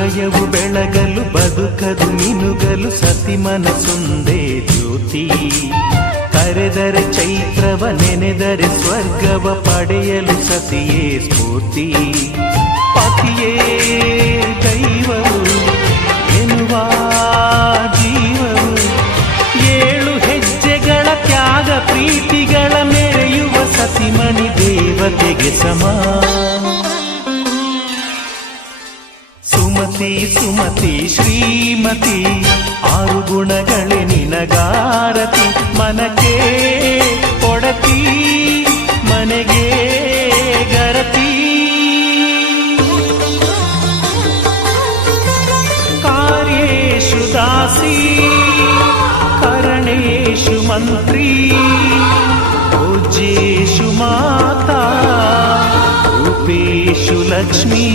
ಹೃದಯವು ಬೆಳಗಲು ಬದುಕದು ಮಿನುಗಲು ಸತಿ ಮನಸೊಂದೇ ಜ್ಯೋತಿ. ಕರೆದರೆ ಚೈತ್ರವ ನೆನೆದರೆ ಸ್ವರ್ಗವ ಪಡೆಯಲು ಸತಿಯೇ ಸ್ಫೂರ್ತಿ. ಪತಿಯೇ ದೈವವು ಎನ್ನುವ ಜೀವವು, 7 ಹೆಜ್ಜೆಗಳ ತ್ಯಾಗ ಪ್ರೀತಿಗಳ ಮೆರೆಯುವ ಸತಿಮಣಿ ದೇವತೆಗೆ ಸಮ. ಸುಮತಿ ಸುಮತಿ ಶ್ರೀಮತಿ 6 ಗುಣಗಳೇ ನಿನಗಾರತಿ. ಮನಕ್ಕೆ ಕೊಡತಿ ಮನೆಗೆ ಗರತಿ. ಕಾರ್ಯೇಷು ದಾಸಿ ಕರಣೇಷು ಮಂತ್ರಿ. ಪೂಜ್ಯೇಷು ಮಾತಾ ರೂಪೇಷು ಲಕ್ಷ್ಮೀ.